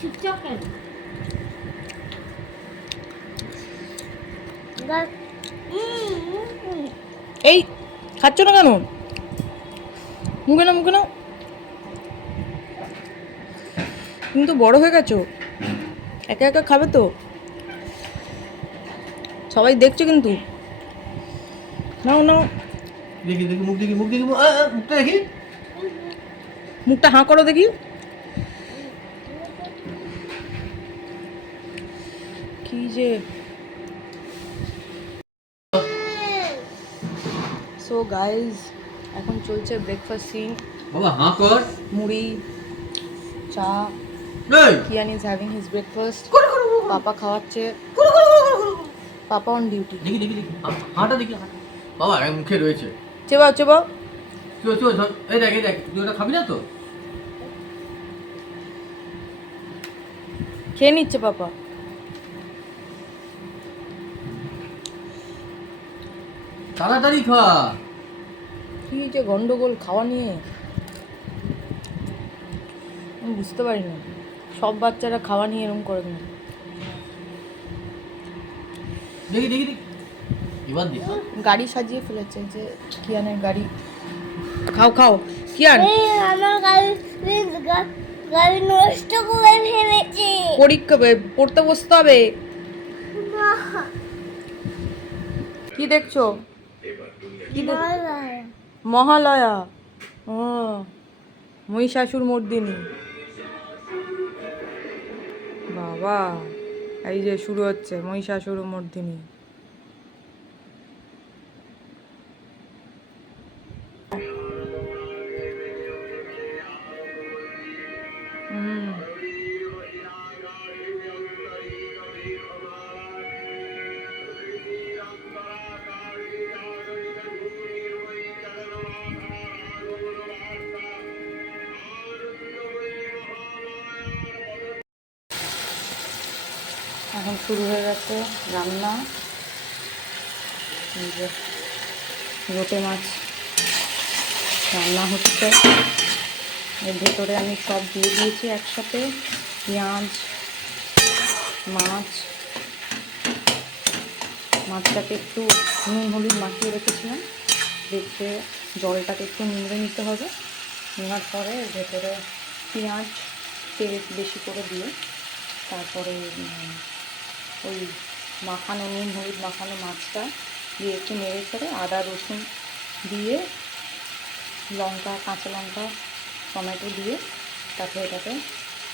চুপচাপ কেন? এই খাচ্ছ না কেন? মুখে না মুখে না, তুমি তো বড় হয়ে গেছো, একা একা খাবে তো, সবাই দেখছো কিন্তু। নাও নাও, দেখি দেখি মুখ দেখি মুখটা দেখি। মুখটা হাঁ করো দেখি। কি যে, সো গাইজ এখন চলছে ব্রেকফাস্ট সিন। বাবা হাঁ কর। মুড়ি, চা, এই Kiaan is having his breakfast. Papa খাওয়াচ্ছে, পাপা অন ডিউটি। দেখি দেখি দেখি হাঁটা দেখি হাঁটা। বাবা মুখে রয়েছে। চেবাও চেবাও। চল চল চল, এই দেখ এই দেখ, তুই ওটা খাবি না তো? খেয়ে নিচ্ছে পাপা। তাড়াতাড়ি খা। কি যে গন্ডগোল খাওয়া নিয়ে, আমি বুঝতে পারি না, সব বাচ্চারা খাওয়া নিয়ে এরকম করে না। দেখি দেখি দেখি, এবার দেখি। গাড়ি সাজিয়ে ফেলেছে, যে কিয়ানের গাড়ি। খাও খাও কিয়ান। আমার গাড়ি নষ্ট করে ফেলেছে। পরীক্ষা পড়তে বসতে হবে। কি দেখছো? কি মহালয়া। ও, মহিষাসুর মর্দিনী। বাবা, এই যে শুরু হচ্ছে মহিষাসুর মর্দিনী। এখন শুরু হয়ে গেছে রান্না। এই যে লোটে মাছ রান্না হচ্ছে, এর ভেতরে আমি সব দিয়ে দিয়েছি একসাথে, পেঁয়াজ, মাছটাকে একটু নুন হলুদ মাখিয়ে রেখেছিলাম, দেখে জলটাকে একটু নিংড়ে নিতে হবে। নেওয়ার পরে এর ভেতরে পেঁয়াজ তেল বেশি করে দিয়ে তারপরে ওই মাখানো নুন হলুদ মাখানো মাছটা দিয়ে একটু নেড়ে ছেড়ে আদা রসুন দিয়ে, লঙ্কা কাঁচা লঙ্কা টমেটো দিয়ে তারপরে এটাকে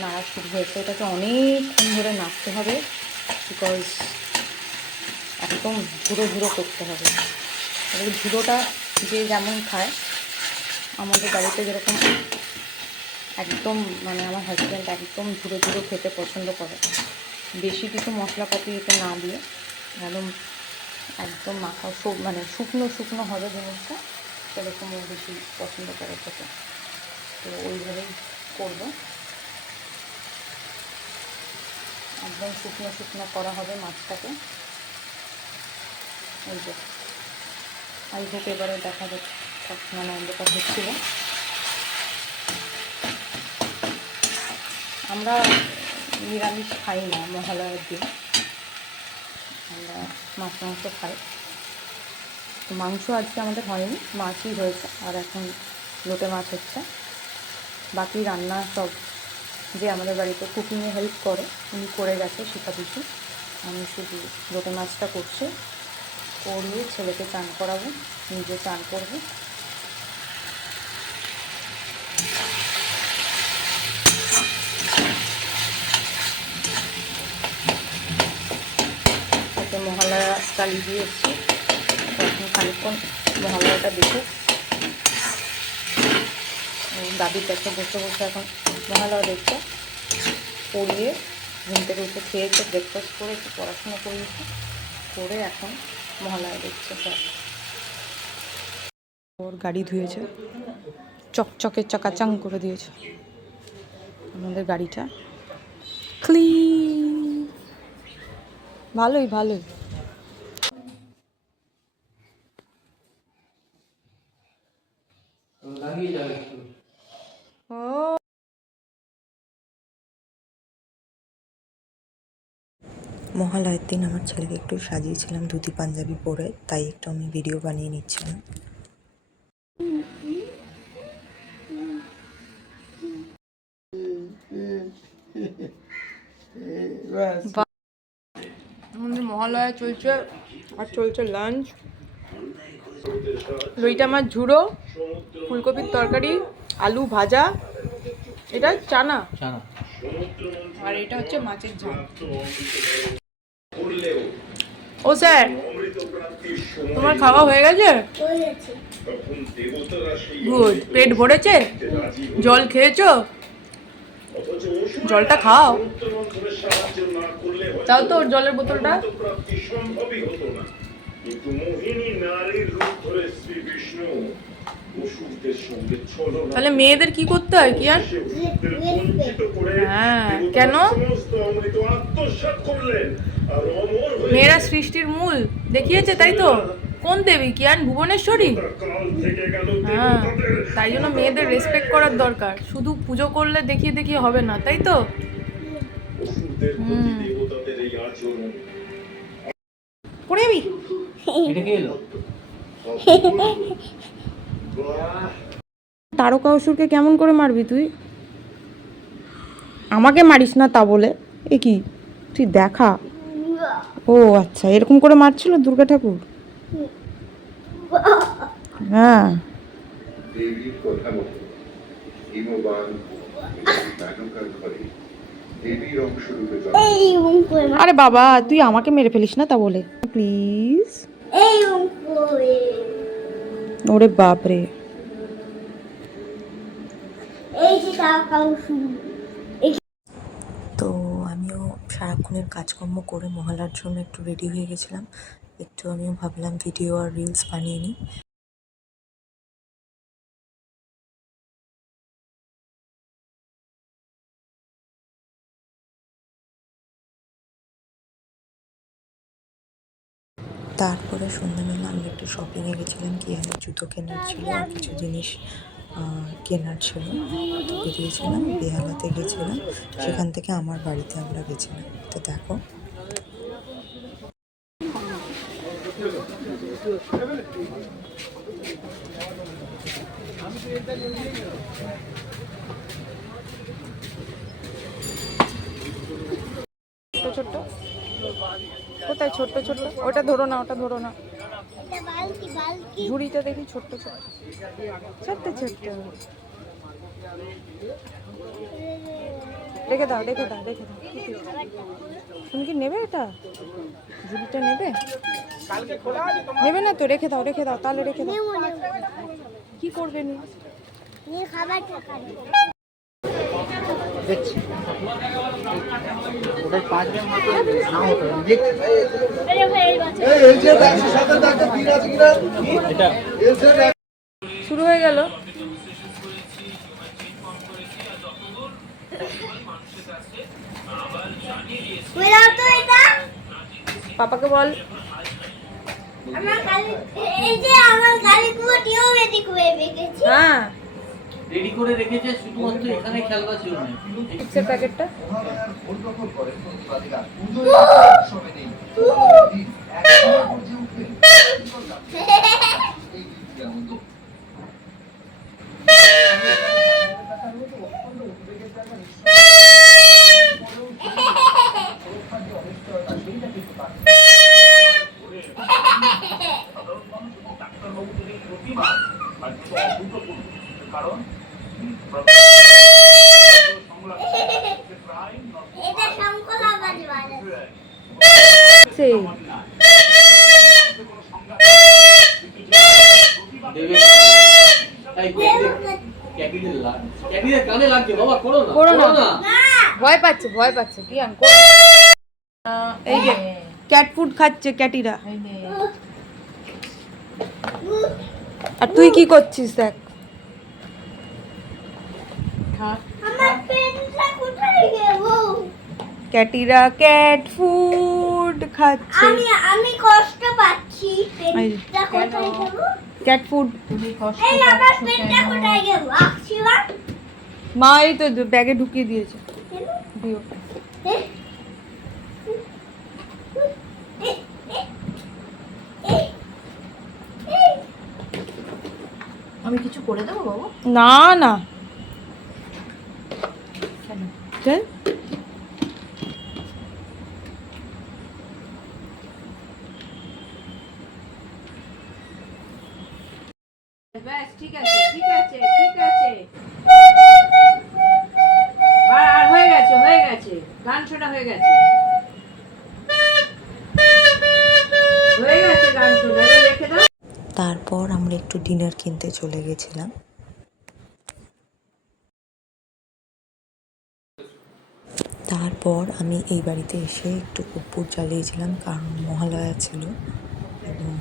নাড়া শুরু হয়েছে। এটাকে অনেকক্ষণ ধরে নাড়তে হবে, বিকজ একদম ঝুড়ো ঝুড়ো করতে হবে। এবার ঝুড়োটা যে যেমন খায়, আমাদের বাড়িতে যেরকম একদম মানে আমার হাজব্যান্ড একদম ঝুড়ো ঝুড়ো খেতে পছন্দ করে, বেশি কিছু মশলাপাতি এতে না দিয়ে একদম একদম মাখা মানে শুকনো শুকনো হবে জিনিসটা, সেরকমও বেশি পছন্দ করে খেতে। তো ওইভাবেই করবো, একদম শুকনো শুকনো করা হবে মাছটাকে। এই যে আই হোপ এবারে দেখা যাচ্ছে, মানে অন্ধকার হচ্ছিল। আমরা নিরামিষ খাই না মহালয়ার দিন, আমরা মাছ মাংস খাই। মাংস আজকে আমাদের হয়নি, মাছই হয়েছে, আর এখন লোটে মাছ হচ্ছে। বাকি রান্না সব যে আমাদের বাড়িতে কুকিংয়ে হেল্প করে উনি করে গেছে শিখাপিসি, আমি শুধু লোটে মাছটা করছি, করিয়ে ছেলেকে চান করাবো, নিজে চান করবো। ওকে মহালয়া চালিয়ে দিয়ে এসছি, এখন খানিকক্ষণ মহালয়াটা দেখে দাদির কাছে বসে বসে এখন মহালয়া দেখছে। পড়িয়ে ঘুম থেকে উঠে খেয়েছে, ব্রেকফাস্ট করে একটু পড়াশোনা করিয়েছে, করে এখন মহালয়া দেখছে স্যার। ওর গাড়ি ধুয়েছে, চকচকে চকাচাং করে দিয়েছে আমাদের গাড়িটা, ক্লিন, ভালোই ভালোই। লাগিয়ে যাবে একটু। মহালয়ের দিন আমার ছেলেকে একটু সাজিয়েছিলাম ধুতি পাঞ্জাবি পরে, তাই একটু আমি ভিডিও বানিয়ে নিচ্ছিলাম। আমাদের মহালয়া চলছে আর চলছে লাঞ্চ। রুইটা মাছ ঝুড়ো, ফুলকপির তরকারি, আলু ভাজা, এটা চানা, চানা। আর এটা হচ্ছে মাছের ঝাল। ও স্যার, তোমার খাওয়া হয়ে গেছে? গুড। পেট ভরেছে? জল খেয়েছো? জলটা খাও। চাও তো ওর জলের বোতলটা? তাহলে মেয়েদের কি করতে হয় কি আর? হ্যাঁ, কেন? মেয়েরা সৃষ্টির মূল দেখিয়েছে, তাই তো? কোন দেবী কিয়ান? ভুবনেশ্বরী। হ্যাঁ, তাই জন্য মেয়েদের রেসপেক্ট করার দরকার। শুধু পুজো করলে দেখিয়ে দেখিয়ে হবে না, তাই তো? পড়ে যাবি? এটা কি এলো? তারকা অসুরকে কেমন করে মারবি তুই? আমাকে মারিস না তা বলে। এ কি তুই দেখা? ও আচ্ছা, এরকম করে মারছিল দুর্গা ঠাকুর? হ্যাঁ। দেবীর কথা মতো হিমবান মেনকার ঘরে দেবীর অংশ রূপে আরে বাবা, তুই আমাকে মেরে ফেলিস না তা বলে, প্লিজ। ওরে বাপ রে। তো আমিও সারাক্ষণের কাজকর্ম করে মহালয়ার জন্য একটু রেডি হয়ে গেছিলাম। একটু আমিও ভাবলাম ভিডিও আর রিলস বানিয়ে নিই। তারপরে সন্ধ্যাবেলা আমি একটু শপিংয়ে গেছিলাম, কি আমার জুতো কেনার ছিল আর কিছু জিনিস কেনার ছিল। তো বেরিয়েছিলাম, বেহালাতে গেছিলাম, সেখান থেকে আমার বাড়িতে আমরা গেছিলাম। তো দেখো ছোট ছোট কোথায়? ছোট্ট ছোট্ট, ওটা ধরো না, ওটা ধরো না। ঝুড়িটা দেখি, ছোট্ট ছোট্ট ছোট্ট ছোট্ট। রেখে দাও, রেখে দাও, রেখে দাও। তুমি কি নেবে এটা? ঝুড়িটা নেবে? নেবে না তো? রেখে দাও, রেখে দাও, তাহলে রেখে দাও। কি করবে নিয়ে? খাবার দেখছি ওটাই 5 গ্রাম মতো না হতো এটা শুরু হয়ে গেল। পাপাকে বল। হ্যাঁ, রেডি করে রেখেছে, শুধুমাত্র এখানে খেলবা ছিল না। চিপসের প্যাকেটটা সেই কানে লাগছে বাবা, করো না। ভয় পাচ্ছে, ভয় পাচ্ছে কি আন। এই যে ক্যাট ফুড খাচ্ছে ক্যাটিরা। আর তুই কি করছিস দেখ? ক্যাটিরা ক্যাট ফুড খাচ্ছে। আমি কষ্ট পাচ্ছি। পেটটা কোথায় গেল? Cat food. এই আমার পেটটা কোথায় গেল? আসছিলা? মা এই তো ব্যাগে ঢুকিয়ে দিয়েছে। দিও। আমি কিছু করে দেবো বাবু? না না চল। ব্যাস ঠিক আছে ঠিক আছে ঠিক আছে। আর হয়ে গেছে হয়ে গেছে, গান শোনা হয়ে গেছে হয়ে গেছে গান শোনা, এবার রেখে দাও। তারপর আমরা একটু ডিনার কিনতে চলে গেছিলাম। তারপর আমি এই বাড়িতে এসে একটু কর্পূর জ্বালিয়েছিলাম, কারণ মহালয়া ছিল এবং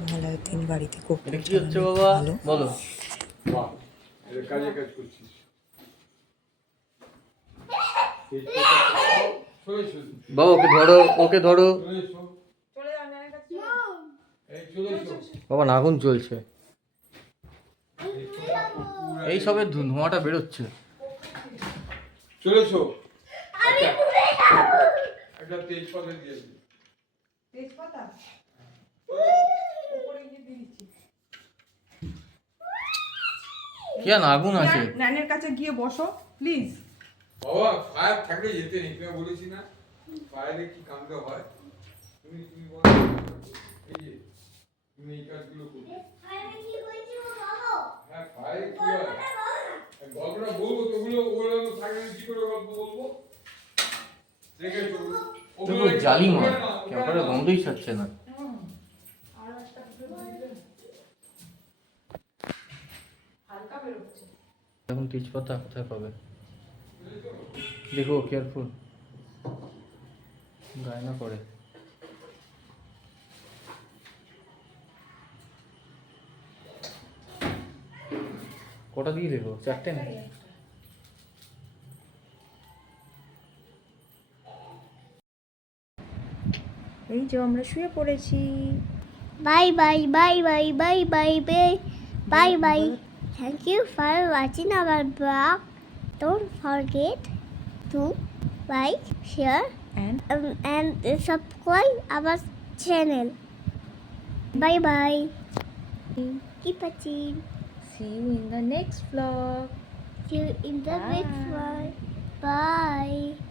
মহালয়ার দিন বাড়িতে কর্পূর এটা কি হচ্ছে জ্বালানো বাবা ভালো। বলো। বাবা ওকে ধরো, ওকে ধরো বাবা, আগুন চলছে, এই সবের ধোঁয়াটা বেরোচ্ছে। চলেছো একটা তেজপাতা দিয়ে দিই। তেজপাতা উপরে গিয়ে দিয়ে দিচ্ছি। কি আর আগুন আছে। ন্যানের কাছে গিয়ে বসো প্লিজ। বাবা ফায়ার থাকলে যেতে নেই, তুমি বলেছি না ফায়ারে কি কামড়ে হয়। তুমি তুমি বলো এই যে তুমি এই কাজগুলো করবে। হ্যাঁ ফায়ারে কি হয় গল্পটা বলবো, তো ওগুলো থাকলে কি করে গল্প বলবো। দেখেছো দেখো জালি মার ক্যামেরা গন্ধই ছাড়ছে না। এখন তেজপাতা কোথায় পাবে দেখো, কেয়ারফুল গায়ে না পড়ে। কটা দিয়ে দেবো? 4টে নাকি? এই যে আমরা শুয়ে পড়েছি। Bye bye bye bye bye bye bye bye bye. Thank you for watching our vlog. Don't forget to like, share, and subscribe our channel. Bye bye. Keep watching. See you in the next vlog. See you in the next one. Bye.